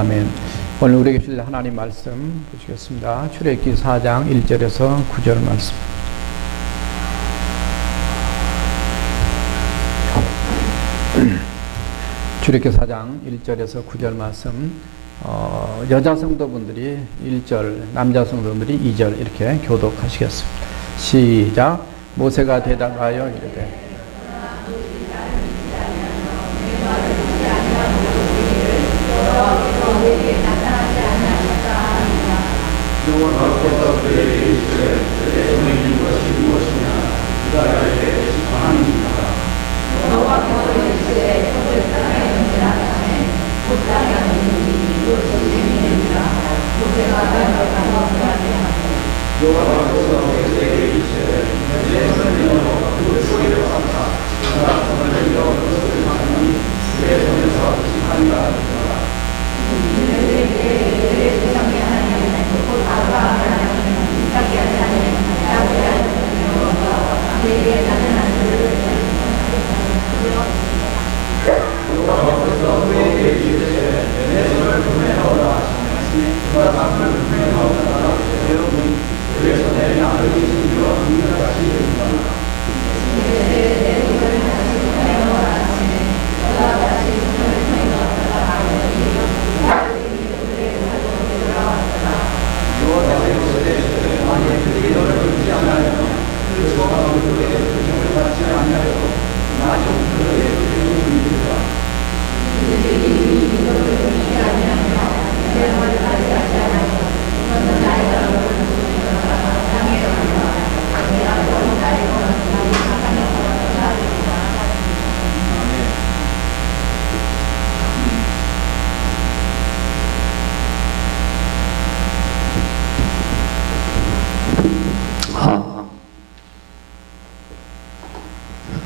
아멘. 오늘 우리에게 주실 하나님 말씀 보시겠습니다. 출애굽기 4장 1절에서 9절 말씀. 출애굽기 4장 1절에서 9절 말씀. 여자 성도분들이 1절, 남자 성도분들이 2절 이렇게 교독하시겠습니다. 시작. 모세가 대답하여 이르되 여호와께서 그에게 이르시되 내 손에 있는 것이 무엇이냐 그가 이르되 하나님이다. 여호와께서 이르시되 그 땅에 있는 자는 그 땅에 있는 이그 선생님이니라. 모세가 대답하여 여호와께서 그에게 이르시되 내 손에 있는 그 소리를 삼다. 그가 손을 들어 그 소리를 삼니 그의 손에서 하니라.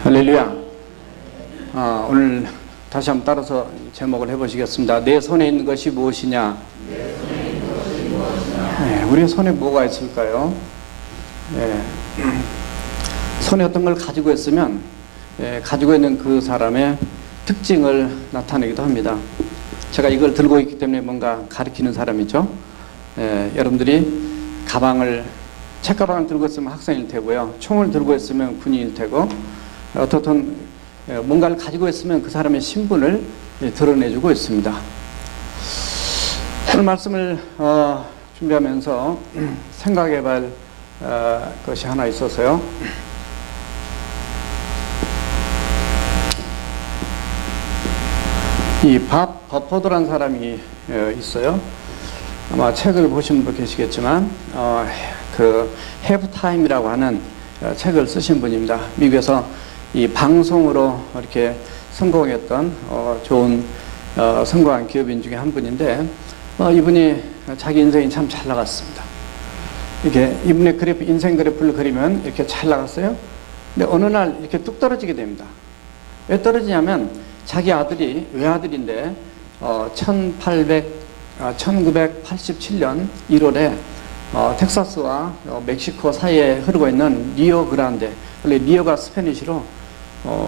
할렐루야. 오늘 다시 한번 따라서 제목을 해보시겠습니다. 내 손에 있는 것이 무엇이냐? 네, 우리 손에 뭐가 있을까요? 네, 손에 어떤 걸 가지고 있으면 가지고 있는 그 사람의 특징을 나타내기도 합니다. 제가 이걸 들고 있기 때문에 뭔가 가리키는 사람이죠. 여러분들이 책가방을 들고 있으면 학생일 테고요. 총을 들고 있으면 군인일 테고, 어떻든 뭔가를 가지고 있으면 그 사람의 신분을 드러내주고 있습니다. 오늘 말씀을 준비하면서 생각해볼 것이 하나 있어서요. 이 밥 버포드라는 사람이 있어요. 아마 책을 보신 분 계시겠지만 그 해브타임이라고 하는 책을 쓰신 분입니다. 미국에서 이 방송으로 이렇게 성공했던 좋은 성공한 기업인 중에 한 분인데, 이분이 자기 인생이 참 잘 나갔습니다. 이렇게 이분의 인생 그래프를 그리면 이렇게 잘 나갔어요. 근데 어느 날 이렇게 뚝 떨어지게 됩니다. 왜 떨어지냐면 자기 아들이 외아들인데 1987년 1월에 텍사스와 멕시코 사이에 흐르고 있는 리오 그란데, 원래 리오가 스페니쉬로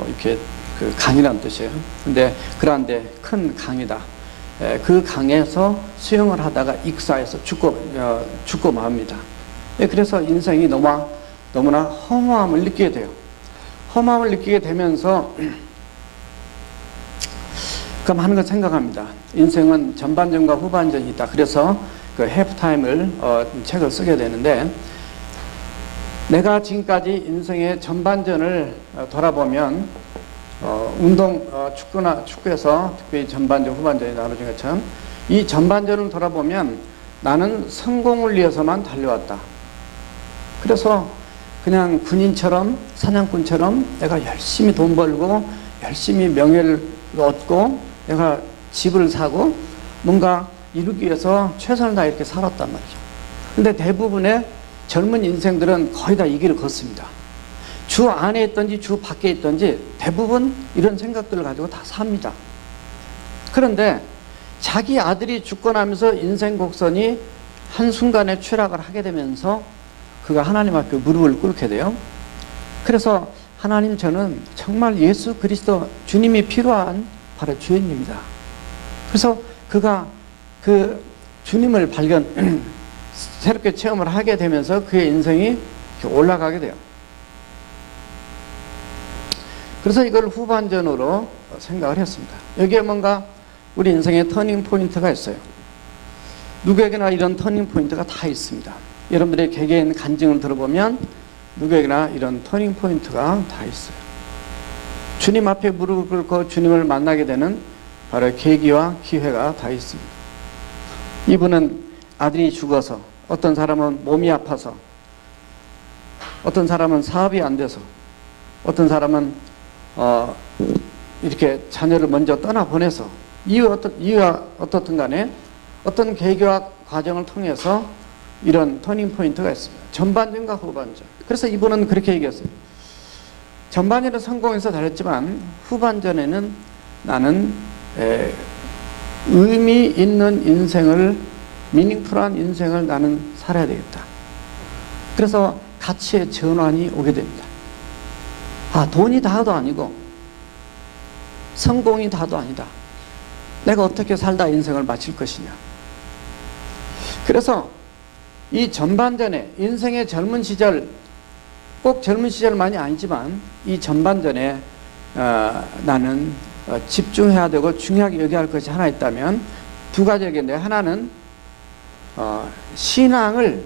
이렇게 그 강이라는 뜻이에요. 근데 그란데 큰 강이다. 그 강에서 수영을 하다가 익사해서 죽고 맙니다. 그래서 인생이 너무나 허무함을 느끼게 돼요. 허무함을 느끼게 되면서 그럼 하는 걸 생각합니다. 인생은 전반전과 후반전이 있다. 그래서 그 해프타임을 책을 쓰게 되는데, 내가 지금까지 인생의 전반전을 돌아보면 축구에서 특별히 전반전, 후반전이 나눠진 것처럼 이 전반전을 돌아보면 나는 성공을 위해서만 달려왔다. 그래서 그냥 군인처럼, 사냥꾼처럼 내가 열심히 돈 벌고 열심히 명예를 얻고 내가 집을 사고 뭔가 이루기 위해서 최선을 다해 이렇게 살았단 말이죠. 근데 대부분의 젊은 인생들은 거의 다 이 길을 걷습니다. 주 안에 있든지 주 밖에 있든지 대부분 이런 생각들을 가지고 다 삽니다. 그런데 자기 아들이 죽고 나면서 인생 곡선이 한순간에 추락을 하게 되면서 그가 하나님 앞에 무릎을 꿇게 돼요. 그래서 하나님, 저는 정말 예수 그리스도 주님이 필요한 바로 주인입니다. 그래서 그가 그 주님을 새롭게 체험을 하게 되면서 그의 인생이 올라가게 돼요. 그래서 이걸 후반전으로 생각을 했습니다. 여기에 뭔가 우리 인생의 터닝 포인트가 있어요. 누구에게나 이런 터닝 포인트가 다 있습니다. 여러분들의 개개인 간증을 들어보면 누구에게나 이런 터닝 포인트가 다 있어요. 주님 앞에 무릎을 꿇고 주님을 만나게 되는 바로 계기와 기회가 다 있습니다. 이분은 아들이 죽어서, 어떤 사람은 몸이 아파서, 어떤 사람은 사업이 안 돼서, 어떤 사람은 이렇게 자녀를 먼저 떠나보내서, 이유가 어떻든 간에 어떤 계기와 과정을 통해서 이런 터닝 포인트가 있습니다. 전반전과 후반전. 그래서 이분은 그렇게 얘기했어요. 전반전에 성공해서 잘했지만 후반전에는 나는 의미 있는 인생을, 미닝풀한 인생을 나는 살아야 되겠다. 그래서 가치의 전환이 오게 됩니다. 돈이 다도 아니고 성공이 다도 아니다. 내가 어떻게 살다 인생을 마칠 것이냐. 그래서 이 전반전에 인생의 젊은 시절, 꼭 젊은 시절만이 아니지만 이 전반전에 나는 집중해야 되고 중요하게 여겨야 할 것이 하나 있다면 두 가지겠는데, 하나는 신앙을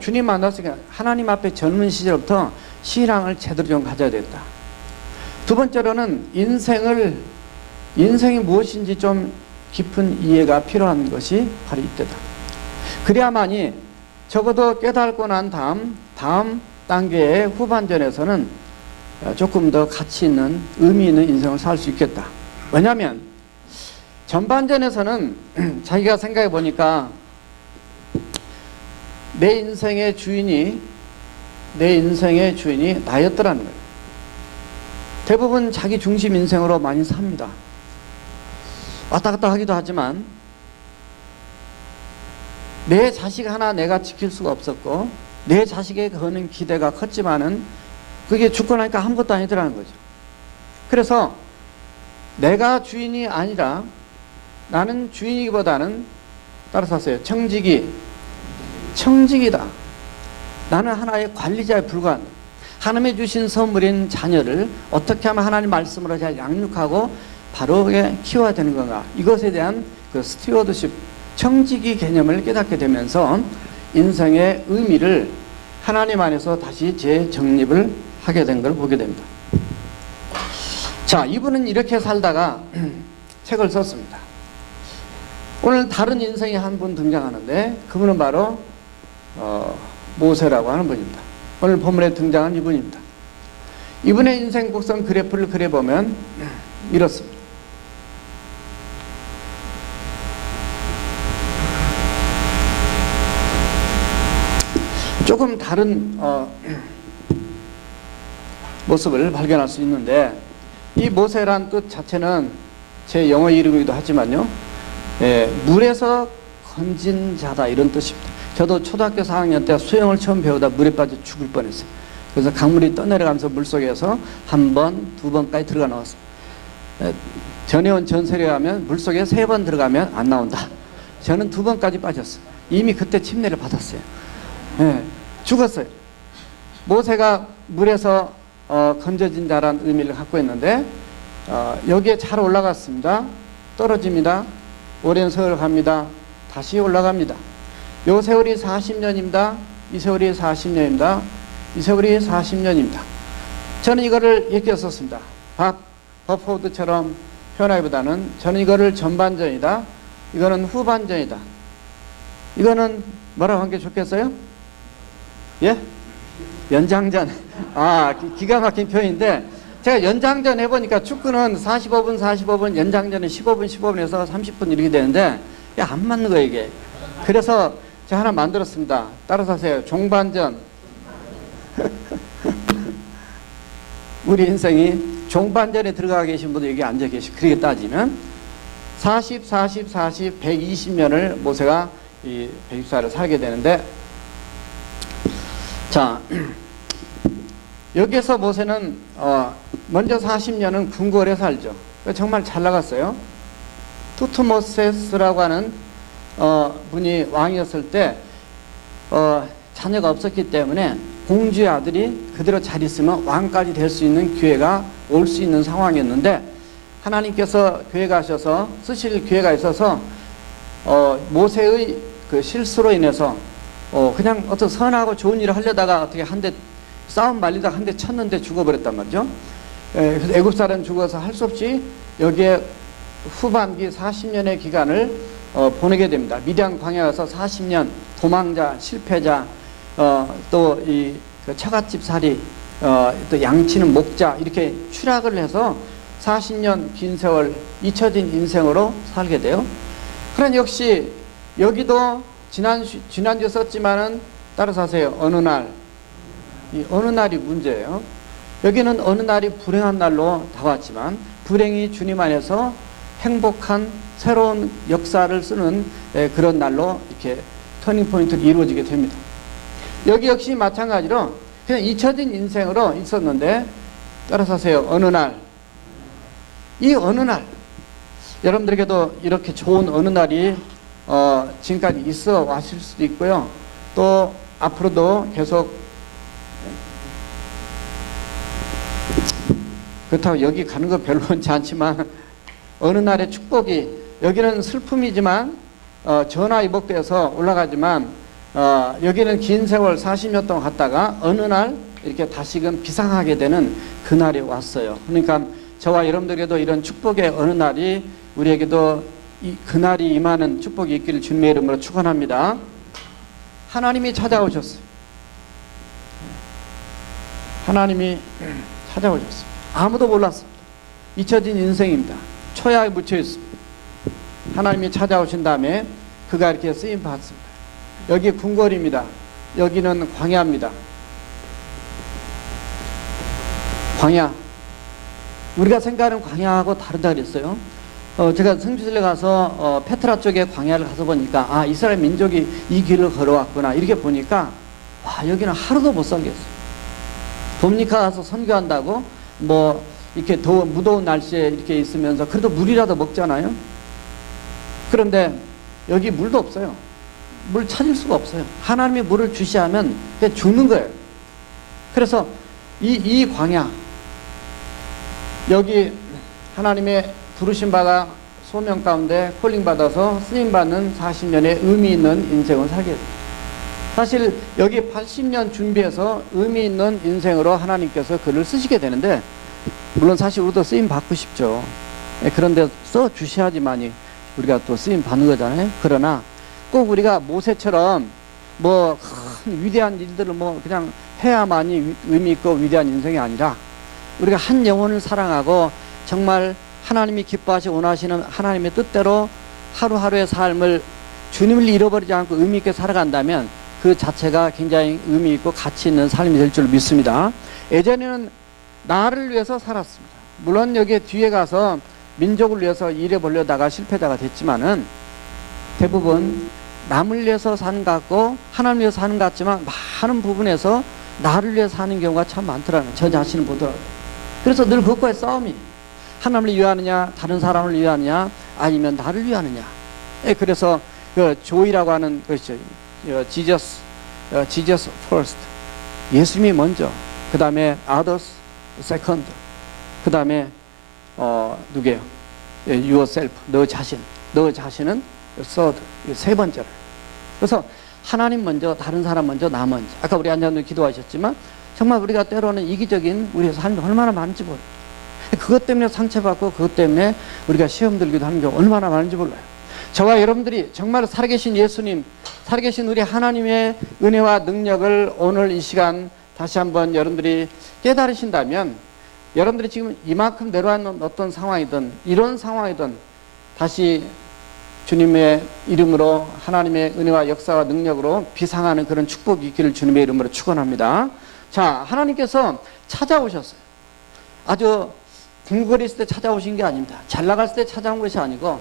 주님 만났으니까 하나님 앞에 젊은 시절부터 신앙을 제대로 좀 가져야 되겠다. 두 번째로는 인생이 무엇인지 좀 깊은 이해가 필요한 것이 바로 이때다. 그래야만이 적어도 깨닫고 난 다음 단계의 후반전에서는 조금 더 가치 있는, 의미 있는 인생을 살 수 있겠다. 왜냐하면 전반전에서는 자기가 생각해 보니까 내 인생의 주인이 나였더라는 거예요. 대부분 자기 중심 인생으로 많이 삽니다. 왔다 갔다 하기도 하지만 내 자식 하나 내가 지킬 수가 없었고, 내 자식에 거는 기대가 컸지만은 그게 죽고 나니까 아무것도 아니더라는 거죠. 그래서 내가 주인이 아니라, 나는 주인이기보다는, 따라서 하세요, 청직이다. 나는 하나의 관리자에 불과한, 하나님이 주신 선물인 자녀를 어떻게 하면 하나님 말씀으로 잘 양육하고 바르게 키워야 되는 건가, 이것에 대한 그 스튜어드십, 청지기 개념을 깨닫게 되면서 인생의 의미를 하나님 안에서 다시 재정립을 하게 된 걸 보게 됩니다. 자, 이분은 이렇게 살다가 책을 썼습니다. 오늘 다른 인생의 한 분 등장하는데, 그분은 바로 모세라고 하는 분입니다. 오늘 본문에 등장한 이분입니다. 이분의 인생 곡선 그래프를 그려보면 이렇습니다. 조금 다른 모습을 발견할 수 있는데, 이 모세란 뜻 자체는 제 영어 이름이기도 하지만요, 물에서 건진 자다, 이런 뜻입니다. 저도 초등학교 4학년 때 수영을 처음 배우다 물에 빠져 죽을 뻔했어요. 그래서 강물이 떠내려가면서 물속에서 한 번, 두 번까지 들어가 나왔어요. 전해온 전설에 하면 물속에 3번 들어가면 안 나온다. 저는 2번까지 빠졌어요. 이미 그때 침례를 받았어요. 죽었어요. 모세가 물에서 건져진 자라는 의미를 갖고 있는데, 여기에 잘 올라갔습니다. 떨어집니다. 오랜 세월 갑니다. 다시 올라갑니다. 요 세월이 40년입니다. 이 세월이 40년입니다. 이 세월이 40년입니다. 저는 이거를 이렇게 썼습니다. 박 버포드처럼 표현하기보다는 저는 이거를 전반전이다, 이거는 후반전이다. 이거는 뭐라고 한 게 좋겠어요? 예? 연장전. 기가 막힌 표현인데, 제가 연장전 해보니까 축구는 45분, 연장전은 15분에서 30분 이렇게 되는데, 안 맞는 거예요, 이게. 그래서 제가 하나 만들었습니다. 따라서 하세요. 종반전. 우리 인생이 종반전에 들어가 계신 분들 여기 앉아 계시고, 그렇게 따지면 40, 120년을 모세가 이 124를 살게 되는데, 자, 여기에서 모세는 먼저 40년은 궁궐에 살죠. 정말 잘 나갔어요. 투트모세스라고 하는 분이 왕이었을 때 자녀가 없었기 때문에 공주의 아들이 그대로 잘 있으면 왕까지 될 수 있는 기회가 올 수 있는 상황이었는데, 하나님께서 계획하셔서 쓰실 기회가 있어서 모세의 그 실수로 인해서 그냥 어떤 선하고 좋은 일을 하려다가 어떻게 한 대 싸움 말리다가 한 대 쳤는데 죽어버렸단 말이죠. 그래서 애굽 사람 죽어서 할 수 없이 여기에 후반기 40년의 기간을 보내게 됩니다. 미디안 광야에 가서 40년 도망자, 실패자, 또 이 처갓집 살이, 또 양치는 목자, 이렇게 추락을 해서 40년 긴 세월 잊혀진 인생으로 살게 돼요. 그런 역시 여기도 지난주에 썼지만은 따라서 하세요. 어느 날, 이 어느 날이 문제예요. 여기는 어느 날이 불행한 날로 다가왔지만 불행이 주님 안에서 행복한 새로운 역사를 쓰는 그런 날로 이렇게 터닝 포인트를 이루어지게 됩니다. 여기 역시 마찬가지로 그냥 잊혀진 인생으로 있었는데, 따라서 하세요. 어느 날, 이 어느 날, 여러분들에게도 이렇게 좋은 어느 날이 지금까지 있어 왔을 수도 있고요. 또 앞으로도 계속, 그렇다고 여기 가는 거 별로지 않지만 어느 날의 축복이, 여기는 슬픔이지만 전화위복돼서 올라가지만 여기는 긴 세월 40년 동안 갔다가 어느 날 이렇게 다시금 비상하게 되는 그날이 왔어요. 그러니까 저와 여러분들에게도 이런 축복의 어느 날이, 우리에게도 그날이 임하는 축복이 있기를 주님의 이름으로 축원합니다. 하나님이 찾아오셨어요. 하나님이 찾아오셨어요. 아무도 몰랐습니다. 잊혀진 인생입니다. 초야에 묻혀 있습니다. 하나님이 찾아오신 다음에 그가 이렇게 쓰임 받습니다. 여기 궁궐입니다. 여기는 광야입니다. 광야. 우리가 생각하는 광야하고 다르다 그랬어요. 제가 성지순례 가서 페트라 쪽에 광야를 가서 보니까 이스라엘 민족이 이 길을 걸어왔구나, 이렇게 보니까 와, 여기는 하루도 못 살겠어요. 도미니카 가서 선교한다고 뭐 이렇게 무더운 날씨에 이렇게 있으면서 그래도 물이라도 먹잖아요. 그런데 여기 물도 없어요. 물 찾을 수가 없어요. 하나님이 물을 주시하면 그냥 죽는 거예요. 그래서 이 광야, 여기 하나님의 부르심 받아 소명 가운데 콜링 받아서 쓰임 받는 40년의 의미 있는 인생을 살게 돼요. 사실 여기 80년 준비해서 의미 있는 인생으로 하나님께서 글을 쓰시게 되는데, 물론 사실 우리도 쓰임 받고 싶죠. 그런데 써 주셔야지만이 우리가 또 쓰임 받는 거잖아요. 그러나 꼭 우리가 모세처럼 뭐 큰 위대한 일들을 뭐 그냥 해야만이 의미 있고 위대한 인생이 아니라, 우리가 한 영혼을 사랑하고 정말 하나님이 기뻐하시고 원하시는 하나님의 뜻대로 하루하루의 삶을 주님을 잃어버리지 않고 의미 있게 살아간다면 그 자체가 굉장히 의미 있고 가치 있는 삶이 될 줄 믿습니다. 예전에는 나를 위해서 살았습니다. 물론 여기 뒤에 가서 민족을 위해서 일해 보려다가 실패자가 됐지만은 대부분 남을 위해서 사는 것 같고 하나님을 위해서 사는 것 같지만 많은 부분에서 나를 위해서 사는 경우가 참 많더라고요. 저 자신을 보더라고요. 그래서 늘 그것과의 싸움이, 하나님을 위하느냐 다른 사람을 위하느냐 아니면 나를 위하느냐. 그래서 그 조이라고 하는 것이죠. Jesus first, 예수님이 먼저, 그 다음에 others second, 그 다음에 누구예요? yourself, 너 자신은 third, 세 번째를. 그래서 하나님 먼저, 다른 사람 먼저, 나 먼저. 아까 우리 앉아서 기도하셨지만 정말 우리가 때로는 이기적인 우리의 삶이 얼마나 많은지 몰라요. 그것 때문에 상처받고 그것 때문에 우리가 시험 들기도 하는 게 얼마나 많은지 몰라요. 저와 여러분들이 정말 살아계신 예수님, 살아계신 우리 하나님의 은혜와 능력을 오늘 이 시간 다시 한번 여러분들이 깨달으신다면, 여러분들이 지금 이만큼 내려앉는 어떤 상황이든 이런 상황이든 다시 주님의 이름으로 하나님의 은혜와 역사와 능력으로 비상하는 그런 축복이 있기를 주님의 이름으로 축원합니다. 자, 하나님께서 찾아오셨어요. 아주 궁궐에 있을 때 찾아오신 게 아닙니다. 잘 나갔을 때 찾아온 것이 아니고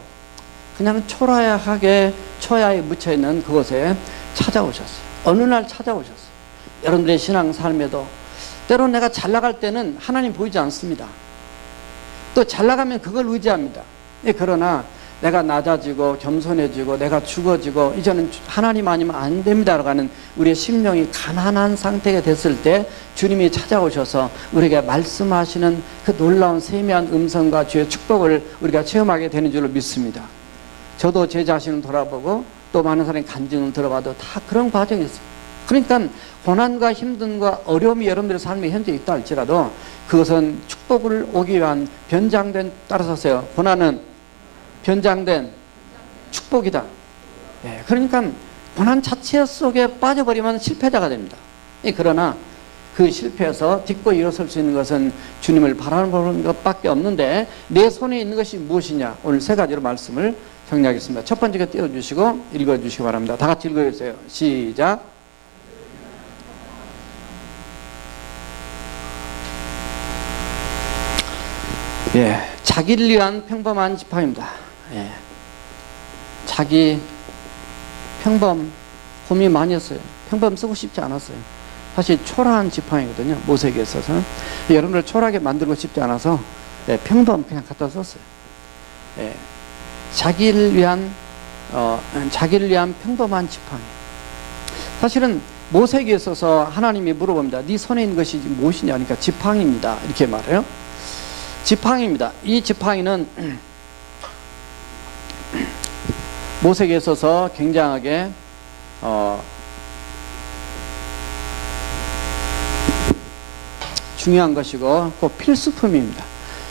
그냥 초라하게 초야에 묻혀있는 그곳에 찾아오셨어요. 어느 날 찾아오셨어요. 여러분들의 신앙 삶에도 때로는 내가 잘 나갈 때는 하나님 보이지 않습니다. 또 잘 나가면 그걸 의지합니다. 그러나 내가 낮아지고 겸손해지고 내가 죽어지고 이제는 하나님 아니면 안 됩니다라고 하는 우리의 심령이 가난한 상태가 됐을 때 주님이 찾아오셔서 우리에게 말씀하시는 그 놀라운 세미한 음성과 주의 축복을 우리가 체험하게 되는 줄로 믿습니다. 저도 제 자신을 돌아보고 또 많은 사람의 간증을 들어봐도 다 그런 과정이 있어요. 그러니까 고난과 힘듦과 어려움이 여러분들의 삶에 현재 있다 할지라도 그것은 축복을 오기 위한 변장된, 따라서세요. 고난은 변장된 축복이다. 예, 그러니까 고난 자체 속에 빠져버리면 실패자가 됩니다. 그러나 그 실패에서 딛고 일어설 수 있는 것은 주님을 바라보는 것밖에 없는데 내 손에 있는 것이 무엇이냐? 오늘 세 가지로 말씀을 정리하겠습니다. 첫 번째가 띄워주시고 읽어주시기 바랍니다. 다 같이 읽어주세요. 시작. 예, 자기를 위한 평범한 지팡이입니다. 예. 자기 평범 고민 많이 했어요. 평범 쓰고 싶지 않았어요. 사실 초라한 지팡이거든요. 모세에게 있어서는 여러분들 초라하게 만들고 싶지 않아서 예, 평범 그냥 갖다 썼어요. 예. 자기를 위한 평범한 지팡이. 사실은 모세에게 있어서 하나님이 물어봅니다. 네 손에 있는 것이 무엇이냐 하니까 지팡이입니다. 이렇게 말해요. 지팡이입니다. 이 지팡이는 모세에게 있어서 굉장하게 중요한 것이고 꼭 필수품입니다.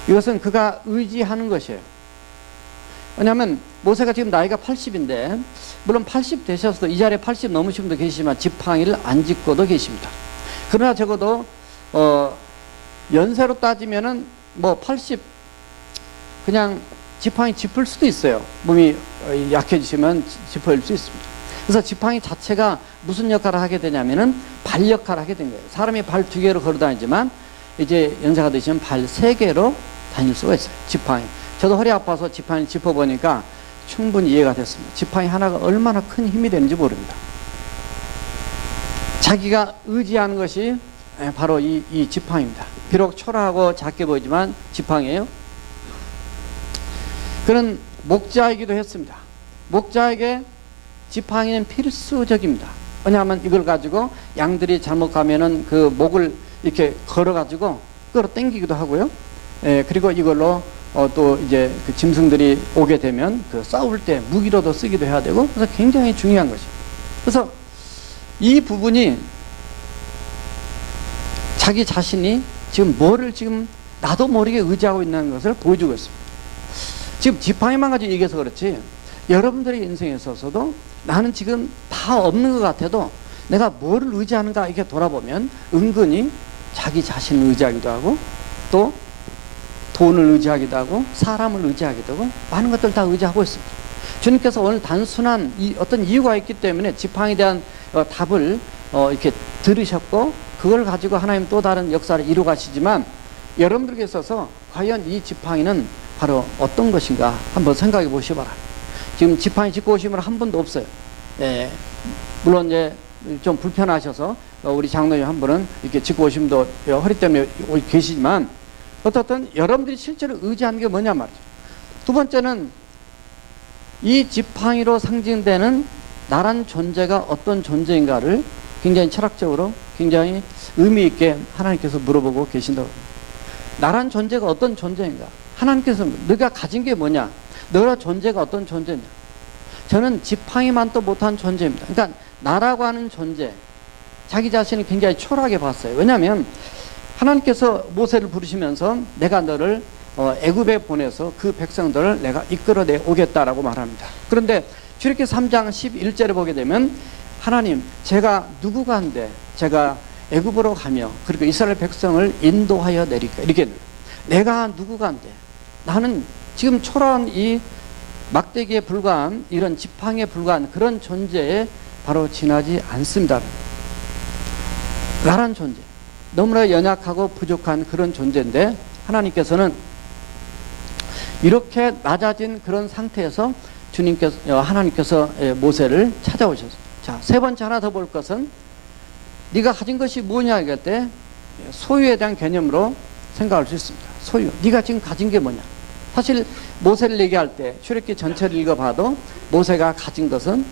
이것은 그가 의지하는 것이에요. 왜냐하면 모세가 지금 나이가 80인데 물론 80 되셔서도 이 자리에 80 넘으신 분도 계시지만 지팡이를 안 짚고도 계십니다. 그러나 적어도 연세로 따지면은 뭐 80 그냥 지팡이 짚을 수도 있어요. 몸이 약해지시면 짚을 수 있습니다. 그래서 지팡이 자체가 무슨 역할을 하게 되냐면은 발 역할을 하게 된 거예요. 사람이 발 2개로 걸어 다니지만 이제 연세가 되시면 발 3개로 다닐 수가 있어요. 지팡이. 저도 허리 아파서 지팡이 짚어보니까 충분히 이해가 됐습니다. 지팡이 하나가 얼마나 큰 힘이 되는지 모릅니다. 자기가 의지하는 것이 바로 이 지팡이입니다. 비록 초라하고 작게 보이지만 지팡이에요. 그는 목자이기도 했습니다. 목자에게 지팡이는 필수적입니다. 왜냐하면 이걸 가지고 양들이 잘못 가면은 그 목을 이렇게 걸어가지고 끌어당기기도 하고요. 그리고 이걸로 또 이제 그 짐승들이 오게 되면 그 싸울 때 무기로도 쓰기도 해야 되고 그래서 굉장히 중요한 것이죠. 그래서 이 부분이 자기 자신이 지금 뭐를 지금 나도 모르게 의지하고 있는 것을 보여주고 있습니다. 지금 지팡이만 가지고 얘기해서 그렇지 여러분들의 인생에 있어서도 나는 지금 다 없는 것 같아도 내가 뭐를 의지하는가 이렇게 돌아보면 은근히 자기 자신을 의지하기도 하고 또 돈을 의지하기도 하고 사람을 의지하기도 하고 많은 것들 다 의지하고 있습니다. 주님께서 오늘 단순한 어떤 이유가 있기 때문에 지팡이에 대한 답을 이렇게 들으셨고 그걸 가지고 하나님 또 다른 역사를 이루 가시지만 여러분들께 있어서 과연 이 지팡이는 바로 어떤 것인가 한번 생각해 보시기 바랍니다. 지금 지팡이 짚고 오신 분 한 분도 없어요. 물론 이제 좀 불편하셔서 우리 장로님 한 분은 이렇게 짚고 오신 분도 허리 때문에 계시지만 어떻든 여러분들이 실제로 의지하는 게 뭐냐 말이죠. 두 번째는 이 지팡이로 상징되는 나란 존재가 어떤 존재인가를 굉장히 철학적으로 굉장히 의미 있게 하나님께서 물어보고 계신다고 합니다. 나란 존재가 어떤 존재인가? 하나님께서 너가 가진 게 뭐냐? 너의 존재가 어떤 존재냐? 저는 지팡이만도 못한 존재입니다. 그러니까 나라고 하는 존재, 자기 자신을 굉장히 초라하게 봤어요. 왜냐하면 하나님께서 모세를 부르시면서 내가 너를 애굽에 보내서 그 백성들을 내가 이끌어내 오겠다라고 말합니다. 그런데 출애굽기 3장 11절에 보게 되면 하나님 제가 누구가 한데 제가 애굽으로 가며 그리고 이스라엘 백성을 인도하여 내릴까 이렇게 내가 누구가 한데 나는 지금 초라한 이 막대기에 불과한 이런 지팡이에 불과한 그런 존재에 바로 지나지 않습니다. 나란 존재 너무나 연약하고 부족한 그런 존재인데 하나님께서는 이렇게 낮아진 그런 상태에서 하나님께서 모세를 찾아오셨어요. 자, 세 번째 하나 더 볼 것은 네가 가진 것이 뭐냐 할 때 소유에 대한 개념으로 생각할 수 있습니다. 소유. 네가 지금 가진 게 뭐냐? 사실 모세를 얘기할 때 출애굽기 전체를 읽어봐도 모세가 가진 것은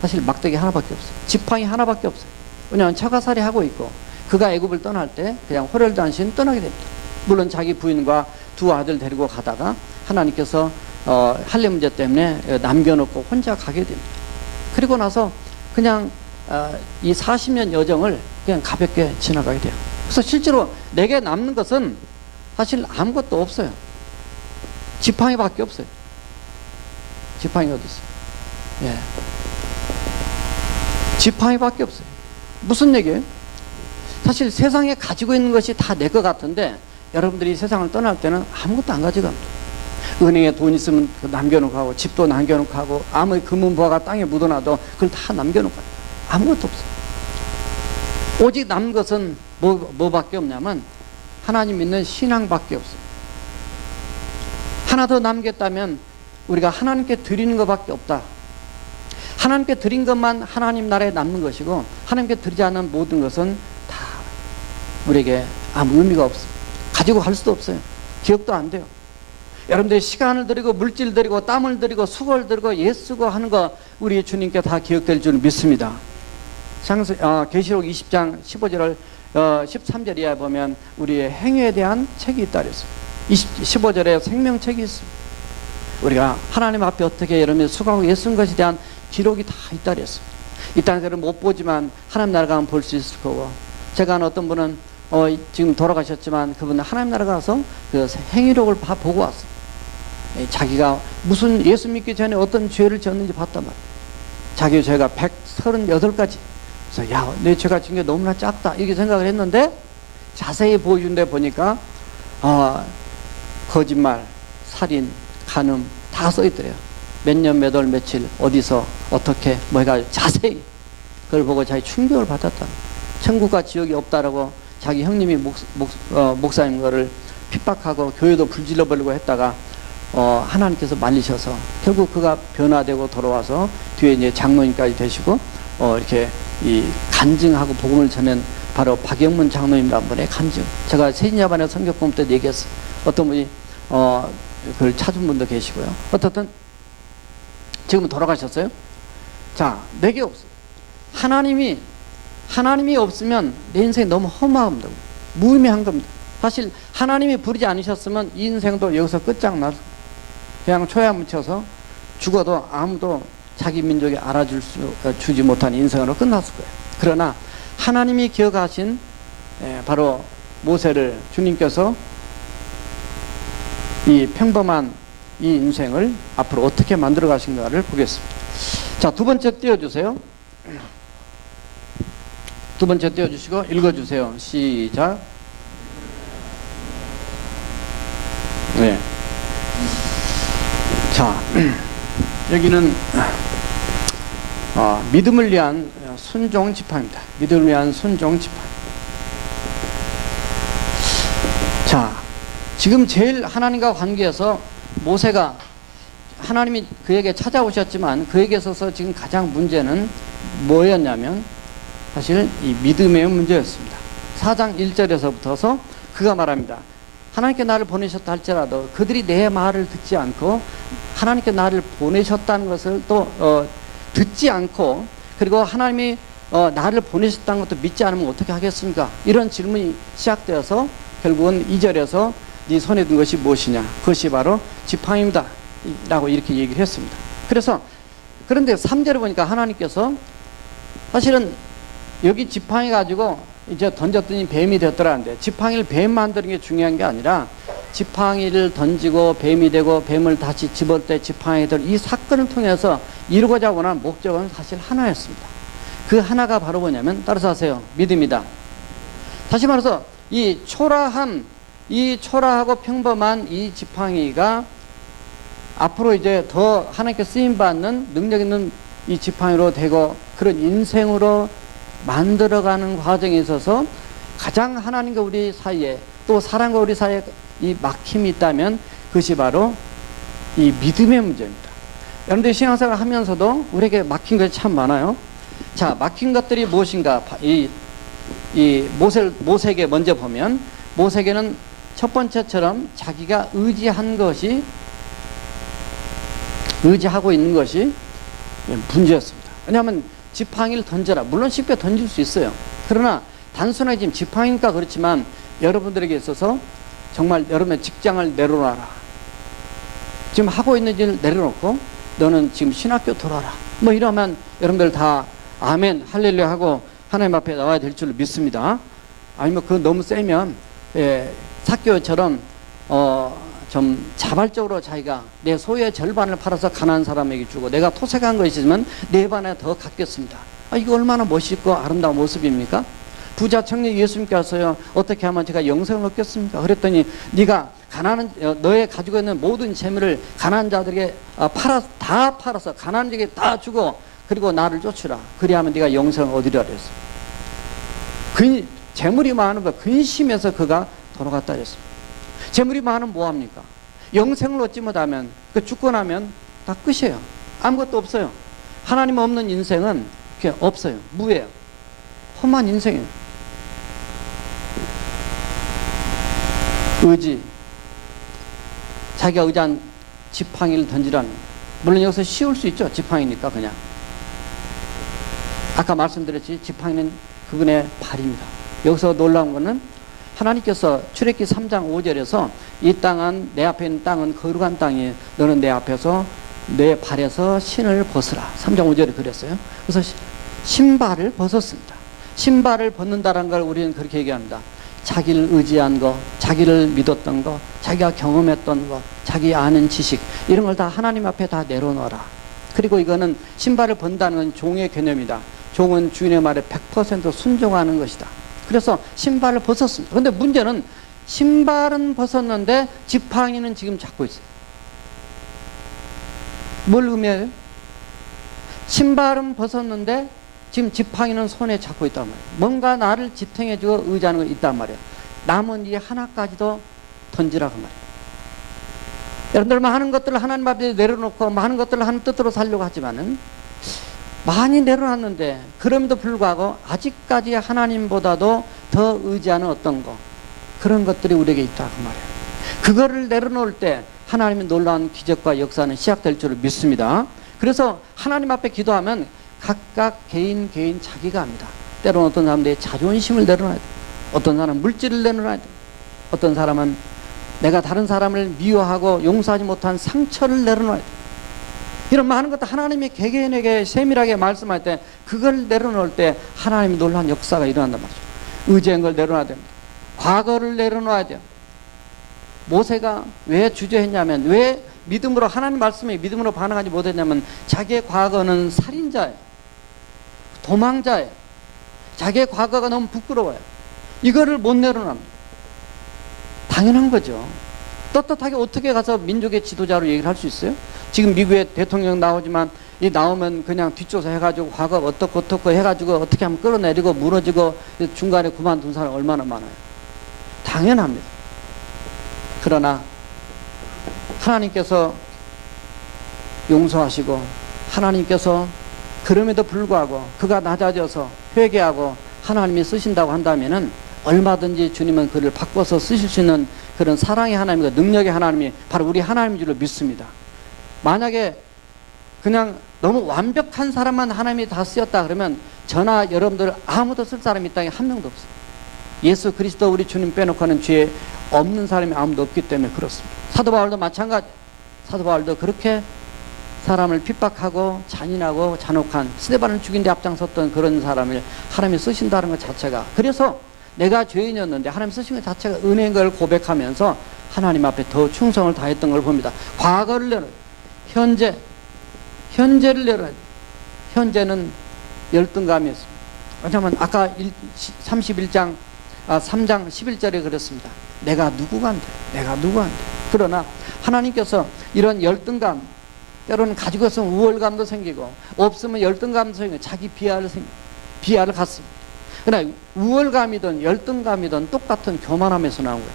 사실 막대기 하나밖에 없어요. 지팡이 하나밖에 없어요. 왜냐하면 처가살이 하고 있고 그가 애굽을 떠날 때 그냥 호련단신 떠나게 됩니다. 물론 자기 부인과 두 아들 데리고 가다가 하나님께서 할례 문제 때문에 남겨놓고 혼자 가게 됩니다. 그리고 나서 그냥 이 40년 여정을 그냥 가볍게 지나가게 돼요. 그래서 실제로 내게 남는 것은 사실 아무것도 없어요. 지팡이밖에 없어요. 지팡이가 어디 있어요? 예. 지팡이밖에 없어요. 무슨 얘기예요? 사실 세상에 가지고 있는 것이 다 내 것 같은데 여러분들이 세상을 떠날 때는 아무것도 안 가져갑니다. 은행에 돈 있으면 남겨놓고 가고 집도 남겨놓고 가고 아무리 금은보화가 땅에 묻어놔도 그걸 다 남겨놓고 가요. 아무것도 없어요. 오직 남은 것은 뭐밖에 없냐면 하나님 믿는 신앙밖에 없어요. 하나 더 남겼다면 우리가 하나님께 드리는 것밖에 없다. 하나님께 드린 것만 하나님 나라에 남는 것이고 하나님께 드리지 않는 모든 것은 다 우리에게 아무 의미가 없어요. 가지고 갈 수도 없어요. 기억도 안 돼요. 여러분들이 시간을 들이고 물질 들이고 땀을 들이고 수고를 들이고 애쓰고 하는 거 우리 주님께 다 기억될 줄 믿습니다. 계시록 20장 15절 13절 이하에 보면 우리의 행위에 대한 책이 있다 그랬어요. 15절에 생명책이 있습니다. 우리가 하나님 앞에 어떻게 여러분이 수고하고 애쓴 것에 대한 기록이 다 있다 그랬어요. 이 땅에서는 못 보지만 하나님 나라 가면 볼 수 있을 거고, 제가 아는 어떤 분은 지금 돌아가셨지만 그분은 하나님 나라 가서 그 행위록을 보고 왔어요. 자기가 무슨 예수 믿기 전에 어떤 죄를 지었는지 봤단 말이에요. 자기 죄가 138가지. 그래서 야, 내 죄가 지은 게 너무나 작다 이렇게 생각을 했는데 자세히 보여준 데 보니까 거짓말, 살인, 간음 다 써있더래요. 몇 년, 몇 월, 며칠, 어디서, 어떻게, 뭐 해가지고 자세히 그걸 보고 자기 충격을 받았다. 천국과 지옥이 없다라고 자기 형님이 목사님 거를 핍박하고 교회도 불질러버리고 했다가 하나님께서 말리셔서 결국 그가 변화되고 돌아와서 뒤에 이제 장로님까지 되시고 이렇게 이 간증하고 복음을 전한 바로 박영문 장로님이란 분의 간증. 제가 세진야반의 성경 공부 때 얘기했어요. 어떤 분이 그걸 찾은 분도 계시고요. 어떻든 지금은 돌아가셨어요. 자, 내게 없어요. 하나님이 없으면 내 인생이 너무 허무합니다. 무의미한 겁니다. 사실 하나님이 부르지 않으셨으면 이 인생도 여기서 끝장나서 그냥 초야 묻혀서 죽어도 아무도 자기 민족에 주지 못한 인생으로 끝났을 거예요. 그러나 하나님이 기억하신 바로 모세를 주님께서 이 평범한 이 인생을 앞으로 어떻게 만들어 가신가를 보겠습니다. 자, 두 번째 띄워주세요. 두 번째 띄워주시고 읽어주세요. 시작. 네. 자, 여기는 믿음을 위한 순종 지파입니다. 믿음을 위한 순종 지파. 자, 지금 제일 하나님과 관계에서 모세가 하나님이 그에게 찾아오셨지만 그에게 있어서 지금 가장 문제는 뭐였냐면 사실 이 믿음의 문제였습니다. 4장 1절에서부터서 그가 말합니다. 하나님께 나를 보내셨다 할지라도 그들이 내 말을 듣지 않고 하나님께 나를 보내셨다는 것을 또 듣지 않고 그리고 하나님이 나를 보내셨다는 것도 믿지 않으면 어떻게 하겠습니까? 이런 질문이 시작되어서 결국은 2절에서 네 손에 든 것이 무엇이냐? 그것이 바로 지팡이입니다 라고 이렇게 얘기를 했습니다. 그런데 3절에 보니까 하나님께서 사실은 여기 지팡이 가지고 이제 던졌더니 뱀이 되었더라는데 지팡이를 뱀 만드는 게 중요한 게 아니라 지팡이를 던지고 뱀이 되고 뱀을 다시 집을 때 지팡이 될 이 사건을 통해서 이루고자 원하는 목적은 사실 하나였습니다. 그 하나가 바로 뭐냐면 따라서 하세요. 믿음이다. 다시 말해서 이 초라하고 평범한 이 지팡이가 앞으로 이제 더 하나님께 쓰임받는 능력 있는 이 지팡이로 되고 그런 인생으로 만들어가는 과정에 있어서 가장 하나님과 우리 사이에 또 사람과 우리 사이에 이 막힘이 있다면 그것이 바로 이 믿음의 문제입니다. 여러분들 신앙생활 하면서도 우리에게 막힌 것이 참 많아요. 자, 막힌 것들이 무엇인가? 이 모세에게 먼저 보면 모세에게는 첫 번째처럼 자기가 의지하고 있는 것이 문제였습니다. 왜냐하면 지팡이를 던져라. 물론 쉽게 던질 수 있어요. 그러나 단순하게 지금 지팡이니까 그렇지만 여러분들에게 있어서 정말 여러분의 직장을 내려놔라. 지금 하고 있는 일을 내려놓고 너는 지금 신학교 들어라. 뭐 이러면 여러분들 다 아멘 할렐루야 하고 하나님 앞에 나와야 될 줄 믿습니다. 아니면 그거 너무 세면 삭개오처럼 좀 자발적으로 자기가 내 소유의 절반을 팔아서 가난한 사람에게 주고 내가 토색한 것이 있으면 네 반에 더 갖겠습니다. 이거 얼마나 멋있고 아름다운 모습입니까? 부자 청년 예수님께서요 어떻게 하면 제가 영생을 얻겠습니까? 그랬더니 네가 너의 가지고 있는 모든 재물을 가난한 자들에게 다 팔아서 가난한 자에게 다 주고 그리고 나를 쫓으라. 그리하면 네가 영생을 얻으리라 그랬어요. 재물이 많은 거 근심해서 그가 돌아갔다 그랬습니다. 재물이 많으면 뭐합니까? 영생을 얻지 못하면 죽고 나면 다 끝이에요. 아무것도 없어요. 하나님 없는 인생은 없어요. 무예요. 험한 인생이에요. 의지, 자기가 의지한 지팡이를 던지라는, 물론 여기서 쉬울 수 있죠. 지팡이니까 그냥. 아까 말씀드렸지 지팡이는 그분의 발입니다. 여기서 놀라운 것은 하나님께서 출애굽기 3장 5절에서 이 땅은 내 앞에 있는 땅은 거룩한 땅이에요. 너는 내 앞에서 내 발에서 신을 벗으라. 3장 5절에 그랬어요. 그래서 신발을 벗었습니다. 신발을 벗는다는 걸 우리는 그렇게 얘기합니다. 자기를 의지한 거, 자기를 믿었던 거, 자기가 경험했던 거, 자기 아는 지식 이런 걸 다 하나님 앞에 다 내려놓아라. 그리고 이거는 신발을 벗는다는 건 종의 개념이다. 종은 주인의 말에 100% 순종하는 것이다. 그래서 신발을 벗었습니다. 그런데 문제는 신발은 벗었는데 지팡이는 지금 잡고 있어요. 뭘 의미해요? 신발은 벗었는데 지금 지팡이는 손에 잡고 있단 말이에요. 뭔가 나를 지탱해주고 의지하는 거 있단 말이에요. 남은 이 하나까지도 던지라고 말이에요. 여러분들 많은 것들을 하나님 앞에 내려놓고 많은 것들을 하나님 뜻대로 살려고 하지만은 많이 내려놨는데 그럼에도 불구하고 아직까지 하나님보다도 더 의지하는 어떤 거 그런 것들이 우리에게 있다 그 말이에요. 그거를 내려놓을 때 하나님의 놀라운 기적과 역사는 시작될 줄을 믿습니다. 그래서 하나님 앞에 기도하면 각각 개인 자기가 합니다. 때로는 어떤 사람들이 자존심을 내려놔야 돼. 어떤 사람은 물질을 내려놔야 돼. 어떤 사람은 내가 다른 사람을 미워하고 용서하지 못한 상처를 내려놔야 돼. 이런 많은 것도 하나님이 개개인에게 세밀하게 말씀할 때 그걸 내려놓을 때 하나님의 놀라운 역사가 일어난단 말이죠. 의지한 걸 내려놔야 됩니다. 과거를 내려놔야 돼요. 모세가 왜 주저했냐면 왜 믿음으로 하나님 말씀에 믿음으로 반응하지 못했냐면 자기의 과거는 살인자예요. 도망자예요. 자기의 과거가 너무 부끄러워요. 이거를 못 내려놔합니다. 당연한 거죠. 떳떳하게 어떻게 가서 민족의 지도자로 얘기를 할 수 있어요? 지금 미국의 대통령 나오지만 이 나오면 그냥 뒷조사 해가지고 과거 어떻고 해가지고 어떻게 하면 끌어내리고 무너지고 중간에 그만둔 사람 얼마나 많아요. 당연합니다. 그러나 하나님께서 용서하시고 하나님께서 그럼에도 불구하고 그가 낮아져서 회개하고 하나님이 쓰신다고 한다면은 얼마든지 주님은 그를 바꿔서 쓰실 수 있는 그런 사랑의 하나님과 능력의 하나님이 바로 우리 하나님인 줄로 믿습니다. 만약에 그냥 너무 완벽한 사람만 하나님이 다 쓰였다 그러면 저나 여러분들 아무도 쓸 사람이 이 땅에 한 명도 없어요. 예수 그리스도 우리 주님 빼놓고는 죄 없는 사람이 아무도 없기 때문에 그렇습니다. 사도 바울도 마찬가지. 사도 바울도 그렇게 사람을 핍박하고 잔인하고 잔혹한 스데반을 죽인 데 앞장섰던 그런 사람을 하나님이 쓰신다는 것 자체가, 그래서 내가 죄인이었는데 하나님 쓰신 것 자체가 은혜인 걸 고백하면서 하나님 앞에 더 충성을 다했던 걸 봅니다. 과거를 내려, 현재를 내려. 현재는 열등감이었습니다. 왜냐하면 아까 3장 11절에 그랬습니다. 내가 누구간데. 그러나 하나님께서 이런 열등감, 때로는 가지고 있으면 우월감도 생기고 없으면 열등감도 생기고 자기 비하를 갖습니다. 그러나 우월감이든 열등감이든 똑같은 교만함에서 나온 거예요.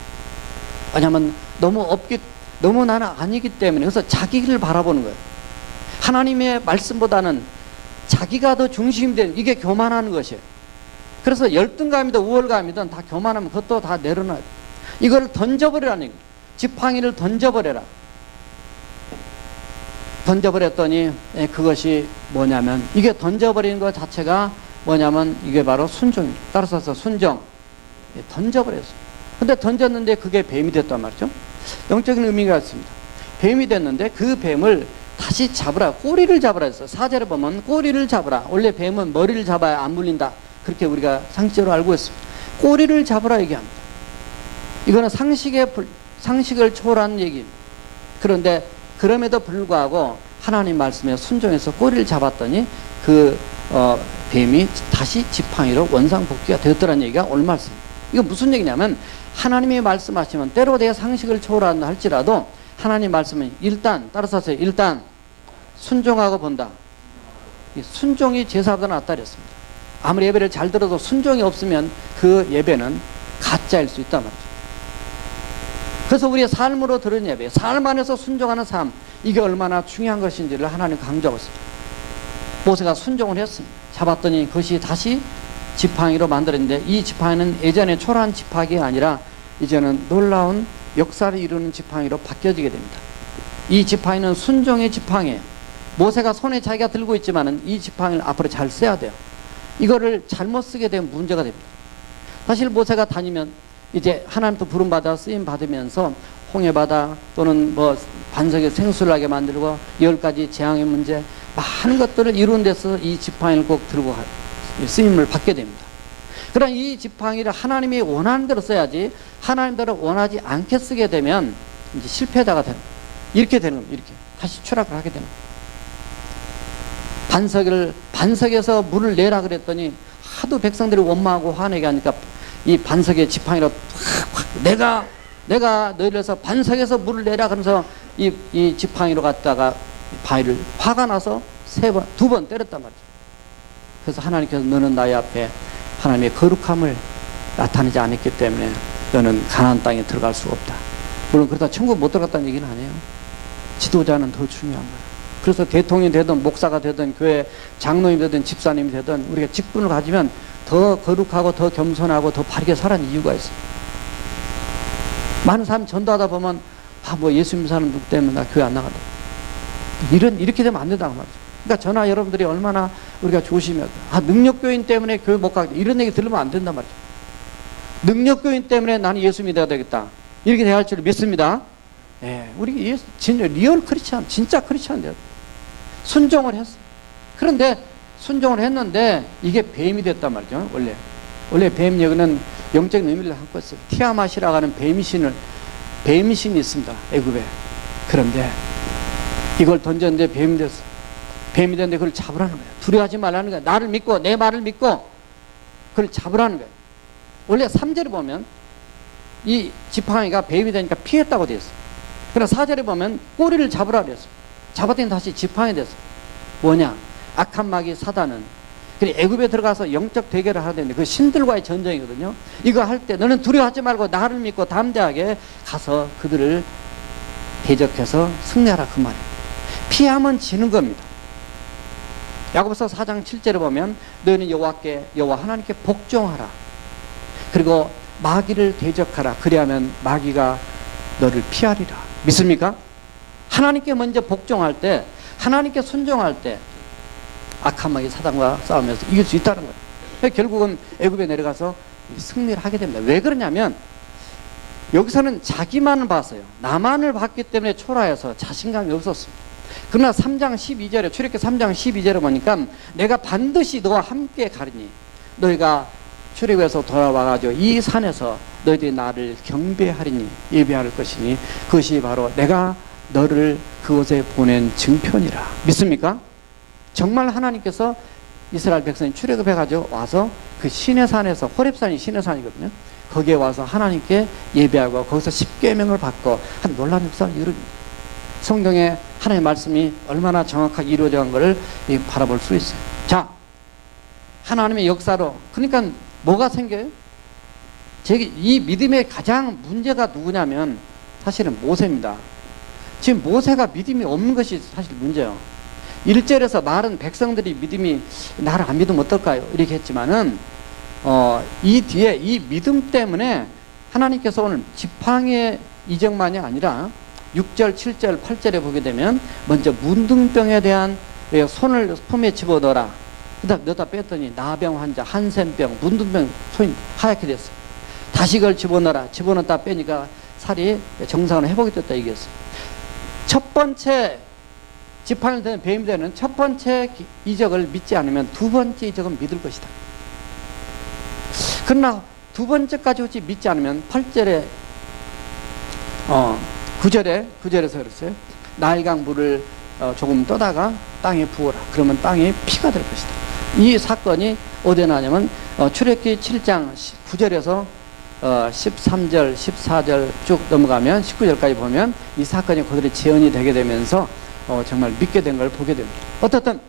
왜냐하면 너무 나는 아니기 때문에. 그래서 자기를 바라보는 거예요. 하나님의 말씀보다는 자기가 더 중심이 되는, 이게 교만하는 것이에요. 그래서 열등감이든 우월감이든 다 교만하면 그것도 다 내려놔야 돼요. 이걸 던져버리라는 얘기예요. 지팡이를 던져버려라. 던져버렸더니 그것이 뭐냐면, 이게 던져버리는 것 자체가 뭐냐면 이게 바로 순종입니다. 따라서 순종. 던져버렸어요. 근데 던졌는데 그게 뱀이 됐단 말이죠. 영적인 의미가 있습니다. 뱀이 됐는데 그 뱀을 다시 잡으라. 꼬리를 잡으라 했어요. 4절에 보면 꼬리를 잡으라. 원래 뱀은 머리를 잡아야 안 물린다. 그렇게 우리가 상식적으로 알고 있습니다. 꼬리를 잡으라 얘기합니다. 이거는 상식을 초월한 얘기입니다. 그런데 그럼에도 불구하고 하나님 말씀에 순종해서 꼬리를 잡았더니 그 뱀이 다시 지팡이로 원상복귀가 되었더라는 얘기가 오늘 말씀입니다. 이거 무슨 얘기냐면, 하나님이 말씀하시면 때로 내 상식을 초월한다 할지라도 하나님 말씀은 일단 따라서 일단 순종하고 본다. 순종이 제사보다 낫다 그랬습니다. 아무리 예배를 잘 들어도 순종이 없으면 그 예배는 가짜일 수 있단 말이죠. 그래서 우리의 삶으로 들은 예배, 삶 안에서 순종하는 삶, 이게 얼마나 중요한 것인지를 하나님 강조하고 있습니다. 모세가 순종을 했습니다. 잡았더니 그것이 다시 지팡이로 만들었는데, 이 지팡이는 예전에 초라한 지팡이가 아니라 이제는 놀라운 역사를 이루는 지팡이로 바뀌어지게 됩니다. 이 지팡이는 순종의 지팡이에요. 모세가 손에 자기가 들고 있지만은 이 지팡이를 앞으로 잘 써야 돼요. 이거를 잘못 쓰게 되면 문제가 됩니다. 사실 모세가 다니면 이제 하나님도 부름받아 쓰임 받으면서 홍해바다 또는 뭐 반석에 생수를 나게 만들고 10가지 재앙의 문제, 많은 것들을 이루는 데서 이 지팡이를 꼭 들고 쓰임을 받게 됩니다. 그러나 이 지팡이를 하나님이 원하는 대로 써야지, 하나님대로 원하지 않게 쓰게 되면 이제 실패자가 되는 거예요. 이렇게 되는 겁니다. 이렇게 다시 추락을 하게 되는 거예요. 반석에서 물을 내라 그랬더니 하도 백성들이 원망하고 화내게 하니까 이 반석의 지팡이로 확 내가 너희들에서 반석에서 물을 내라 그러면서 이 지팡이로 갖다가 바위를 화가 나서 두 번 때렸단 말이죠. 그래서 하나님께서 너는 나의 앞에 하나님의 거룩함을 나타내지 않았기 때문에 너는 가나안 땅에 들어갈 수가 없다. 물론 그러다 천국 못 들어갔다는 얘기는 아니에요. 지도자는 더 중요한 거예요. 그래서 대통령이 되든 목사가 되든 교회 장로님이 되든 집사님이 되든 우리가 직분을 가지면 더 거룩하고 더 겸손하고 더 바르게 살아는 이유가 있어요. 많은 사람 전도하다 보면 뭐 예수 믿는 사람 누구 때문에 나 교회 안 나간다. 이렇게 되면 안 된다고 말이죠. 그러니까 저나 여러분들이 얼마나 우리가 조심해야 돼. 능력교인 때문에 교회 못 가겠다. 이런 얘기 들으면 안 된단 말이죠. 능력교인 때문에 나는 예수 믿어야 되겠다. 이렇게 돼야 할 줄 믿습니다. 예, 우리 진짜 리얼 크리스찬, 진짜 크리스찬들 순종을 했어. 그런데 순종을 했는데 이게 뱀이 됐단 말이죠. 원래 뱀 여기는 영적인 의미를 담고 있어요. 티아맛이라고 하는 뱀신이 있습니다. 애굽에. 그런데 이걸 던졌는데 뱀이 됐어. 뱀이 됐는데 그걸 잡으라는 거예요. 두려워하지 말라는 거예요. 나를 믿고 내 말을 믿고 그걸 잡으라는 거예요. 원래 3절에 보면 이 지팡이가 뱀이 되니까 피했다고 되어 있어요. 그러나 4절에 보면 꼬리를 잡으라 그랬어요. 잡았더니 다시 지팡이 됐어요. 뭐냐? 악한 마귀 사단은 그래 애굽에 들어가서 영적 대결을 하야 되는데 그 신들과의 전쟁이거든요. 이거 할 때 너는 두려워하지 말고 나를 믿고 담대하게 가서 그들을 대적해서 승리하라 그 말이에요. 피하면 지는 겁니다. 야고보서 4장 7절에 보면 너희는 여호와 하나님께 복종하라. 그리고 마귀를 대적하라. 그리하면 마귀가 너를 피하리라. 믿습니까? 하나님께 먼저 복종할 때, 하나님께 순종할 때 악한 마귀 사단과 싸우면서 이길 수 있다는 거예요. 결국은 애굽에 내려가서 승리를 하게 됩니다. 왜 그러냐면 여기서는 자기만을 봤어요. 나만을 봤기 때문에 초라해서 자신감이 없었습니다. 그러나 3장 12절에 출애굽기 3장 12절에 보니까 내가 반드시 너와 함께 가리니 너희가 출애굽에서 돌아와가지고 이 산에서 너희들이 나를 경배하리니 예배할 것이니 그것이 바로 내가 너를 그곳에 보낸 증표니라. 믿습니까? 정말 하나님께서 이스라엘 백성이 출애굽해가지고 와서 그 시내 산에서, 호렙산이 시내 산이거든요. 거기에 와서 하나님께 예배하고 거기서 십계명을 받고 한 놀라운 역사를 이룹니다. 성경에 하나님의 말씀이 얼마나 정확하게 이루어져 간 것을 바라볼 수 있어요. 자, 하나님의 역사로 그러니까 뭐가 생겨요? 이 믿음의 가장 문제가 누구냐면 사실은 모세입니다. 지금 모세가 믿음이 없는 것이 사실 문제예요. 1절에서 말은 백성들이 믿음이 나를 안 믿으면 어떨까요? 이렇게 했지만은 이 뒤에 이 믿음 때문에 하나님께서 오늘 지팡이의 이적만이 아니라 6절, 7절, 8절에 보게 되면 먼저 문둥병에 대한 손을 품에 집어넣어라. 그 다음 넣다 뺐더니 나병 환자, 한센병, 문둥병 손이 하얗게 됐어요. 다시 그걸 집어넣어라. 집어넣다 빼니까 살이 정상으로 회복이 됐다 얘기했어요. 첫 번째 지팡이를 드는 뱀이 되는 첫 번째 이적을 믿지 않으면 두 번째 이적은 믿을 것이다. 그러나 두 번째까지 혹시 믿지 않으면 8절에 9절에서 그랬어요. 나일강 물을 조금 떠다가 땅에 부어라. 그러면 땅에 피가 될 것이다. 이 사건이 어디에 나냐면 출애굽기 7장 9절에서 13절, 14절 쭉 넘어가면 19절까지 보면 이 사건이 그들의 재현이 되게 되면서 정말 믿게 된 걸 보게 됩니다. 어떻든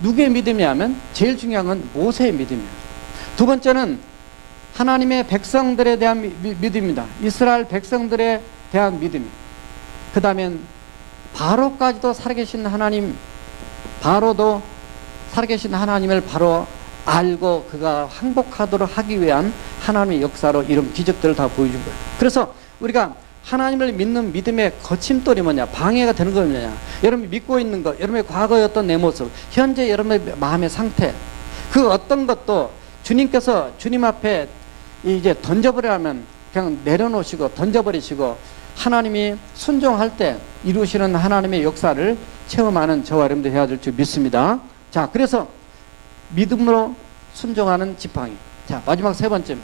누구의 믿음이냐면 제일 중요한 건 모세의 믿음이에요. 두 번째는 하나님의 백성들에 대한 믿음입니다. 이스라엘 백성들에 대한 믿음. 그 다음엔 바로까지도 살아계신 하나님, 바로도 살아계신 하나님을 바로 알고 그가 항복하도록 하기 위한 하나님의 역사로 이런 기적들을 다 보여준 거예요. 그래서 우리가 하나님을 믿는 믿음의 거침돌이 뭐냐, 방해가 되는 거 뭐냐, 여러분이 믿고 있는 것, 여러분의 과거였던 내 모습, 현재 여러분의 마음의 상태, 그 어떤 것도 주님께서 주님 앞에 이제 던져버리라면 그냥 내려놓으시고 던져버리시고 하나님이 순종할 때 이루시는 하나님의 역사를 체험하는 저와 여러분들 해야 될 줄 믿습니다. 자, 그래서 믿음으로 순종하는 지팡이. 자, 마지막 세 번째.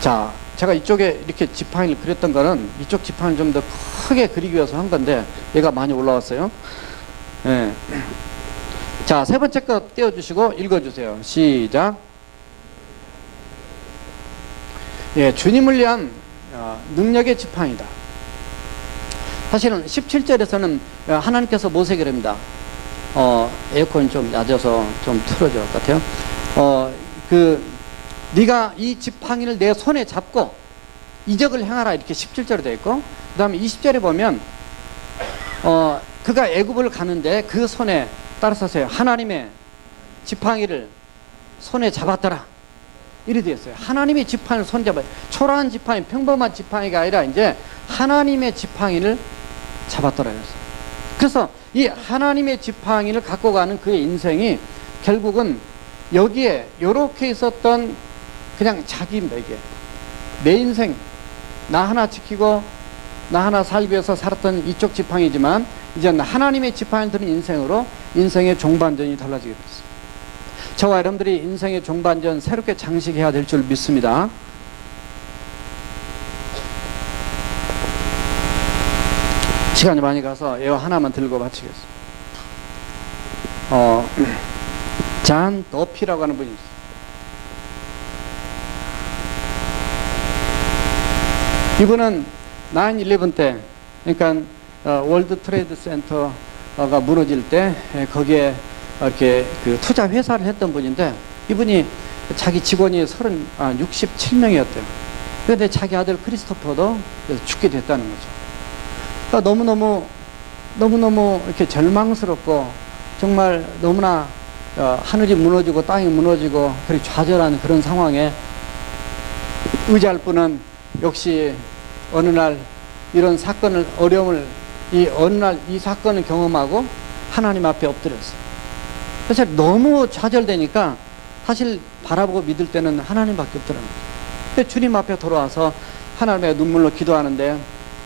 자, 제가 이쪽에 이렇게 지팡이를 그렸던 거는 이쪽 지팡이를 좀 더 크게 그리기 위해서 한 건데 얘가 많이 올라왔어요. 예. 자, 세 번째 거 떼어주시고 읽어주세요. 시작. 예, 주님을 위한 능력의 지팡이다. 사실은 17절에서는 하나님께서 모세에게 그럽니다. 에어컨이 좀 낮아서 좀 틀어질 것 같아요. 네가 이 지팡이를 내 손에 잡고 이적을 행하라 이렇게 17절에 되어 있고, 그 다음에 20절에 보면 그가 애굽을 가는데 그 손에 따라서세요. 하나님의 지팡이를 손에 잡았더라. 이래 되어 있어요. 하나님의 지팡이를 손에 잡아요. 초라한 지팡이, 평범한 지팡이가 아니라 이제 하나님의 지팡이를 잡았더라. 그래서 이 하나님의 지팡이를 갖고 가는 그의 인생이 결국은 여기에 이렇게 있었던 그냥 자기 매개, 내 인생, 나 하나 지키고 나 하나 살기 위해서 살았던 이쪽 지팡이지만 이제는 하나님의 지팡이를 드는 인생으로 인생의 종반전이 달라지게 됐어요. 저와 여러분들이 인생의 종반전 새롭게 장식해야 될 줄 믿습니다. 시간이 많이 가서 이거 하나만 들고 마치겠습니다. 잔 더피라고 하는 분이 있어요. 이분은 9/11 때, 그러니까 월드 트레이드 센터가 무너질 때 거기에 이렇게 그 투자 회사를 했던 분인데, 이분이 자기 직원이 67명이었대요. 그런데 자기 아들 크리스토퍼도 죽게 됐다는 거죠. 그러니까 너무너무 이렇게 절망스럽고 정말 너무나 하늘이 무너지고 땅이 무너지고 그렇게 좌절하는 그런 상황에 의지할 분은 역시 어느 날 이런 사건을, 어려움을 어느 날 이 사건을 경험하고 하나님 앞에 엎드렸어요. 그래서 너무 좌절되니까 사실 바라보고 믿을 때는 하나님밖에 없더라고요. 근데 주님 앞에 돌아와서 하나님의 눈물로 기도하는데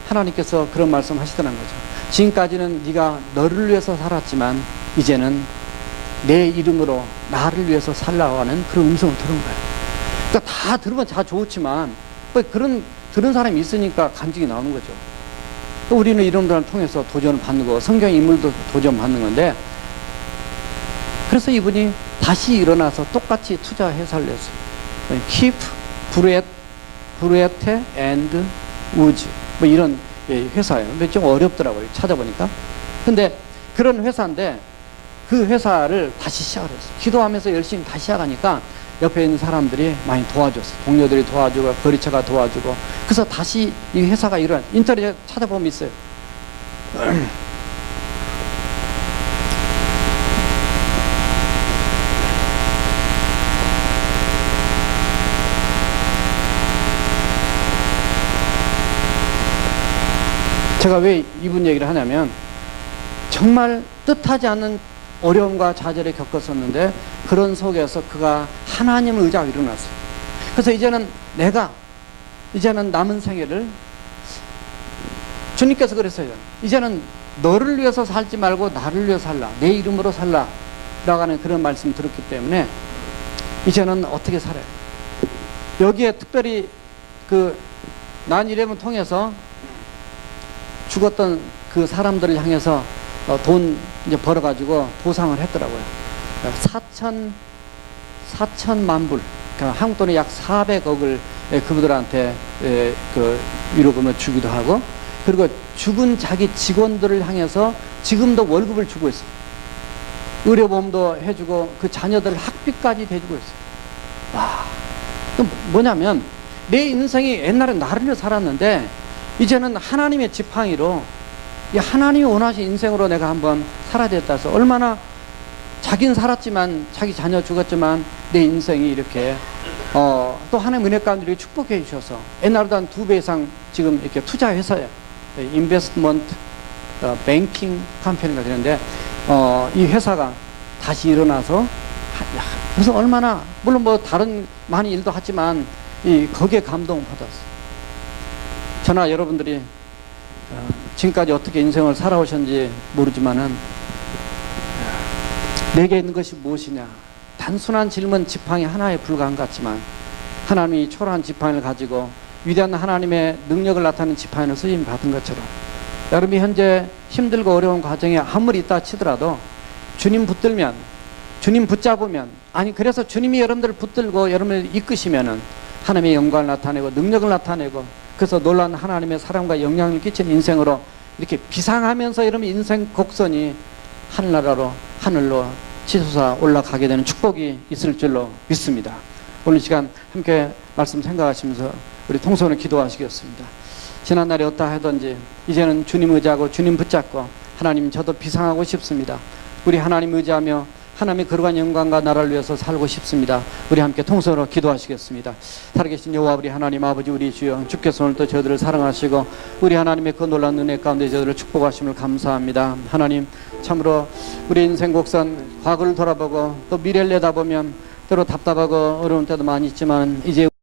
하나님께서 그런 말씀 하시더라는 거죠. 지금까지는 네가 너를 위해서 살았지만 이제는 내 이름으로 나를 위해서 살라고 하는 그런 음성을 들은 거예요. 그러니까 다 들으면 다 좋지만 그런 들은 사람이 있으니까 간증이 나오는 거죠. 또 우리는 이런 분을 통해서 도전을 받는 거, 성경 인물도 도전 받는 건데, 그래서 이분이 다시 일어나서 똑같이 투자 회사를 냈어요. Keep, 브루에테 and 우즈, 뭐 이런 회사예요. 근데 좀 어렵더라고요, 찾아보니까. 근데 그런 회사인데 그 회사를 다시 시작을 했어요. 기도하면서 열심히 다시 시작하니까 옆에 있는 사람들이 많이 도와줬어요. 동료들이 도와주고 거리처가 도와주고, 그래서 다시 이 회사가 일어난, 인터넷에 찾아보면 있어요. 제가 왜 이분 얘기를 하냐면 정말 뜻하지 않는 어려움과 좌절을 겪었었는데 그런 속에서 그가 하나님을 의지하고 일어났어요. 그래서 이제는 남은 생애를 주님께서 그랬어요. 이제는 너를 위해서 살지 말고 나를 위해서 살라. 내 이름으로 살라. 라고 하는 그런 말씀 들었기 때문에 이제는 어떻게 살아요? 여기에 특별히 그 난이렘을 통해서 죽었던 그 사람들을 향해서 돈 이제 벌어가지고 보상을 했더라고요. 4천만 불. 그러니까 한국 돈이 약 400억을 그분들한테 그 위로금을 주기도 하고, 그리고 죽은 자기 직원들을 향해서 지금도 월급을 주고 있어요. 의료보험도 해주고 그 자녀들 학비까지 대주고 있어요. 와, 또 뭐냐면 내 인생이 옛날에 나를 위해 살았는데 이제는 하나님의 지팡이로 이 하나님이 원하신 인생으로 내가 한번 살아야 됐다 해서 얼마나 자기는 살았지만 자기 자녀 죽었지만 내 인생이 이렇게 또 하나님 은혜 가운데 이렇게 축복해 주셔서 옛날보다 한 2배 이상 지금 이렇게 투자 회사에 인베스트먼트 뱅킹 컴퍼니가 되는데 이 회사가 다시 일어나서 그래서 얼마나 물론 뭐 다른 많은 일도 하지만 거기에 감동을 받았어요. 저나 여러분들이 지금까지 어떻게 인생을 살아오셨는지 모르지만은 내게 있는 것이 무엇이냐, 단순한 질문 지팡이 하나에 불과한 것 같지만 하나님이 초라한 지팡이를 가지고 위대한 하나님의 능력을 나타내는 지팡이를 쓰임 받은 것처럼 여러분이 현재 힘들고 어려운 과정에 아무리 있다 치더라도 주님 붙들면, 주님 붙잡으면, 아니 그래서 주님이 여러분들을 붙들고 여러분을 이끄시면은 하나님의 영광을 나타내고 능력을 나타내고 그래서 놀라운 하나님의 사랑과 영향을 끼치는 인생으로 이렇게 비상하면서 여러분 인생 곡선이 하늘로 치솟아 올라가게 되는 축복이 있을 줄로 믿습니다. 오늘 시간 함께 말씀 생각하시면서 우리 통성으로 기도하시겠습니다. 지난날에 어떠 하든지 이제는 주님 의지하고 주님 붙잡고 하나님 저도 비상하고 싶습니다. 우리 하나님 의지하며 하나님의 거룩한 영광과 나라를 위해서 살고 싶습니다. 우리 함께 통성으로 기도하시겠습니다. 살아계신 여호와 우리 하나님 아버지 우리 주여, 주께서 오늘도 저희들을 사랑하시고 우리 하나님의 그 놀라운 은혜 가운데 저희들을 축복하심을 감사합니다. 하나님 참으로 우리 인생 곡선 과거를 돌아보고 또 미래를 내다보면 때로 답답하고 어려운 때도 많이 있지만 이제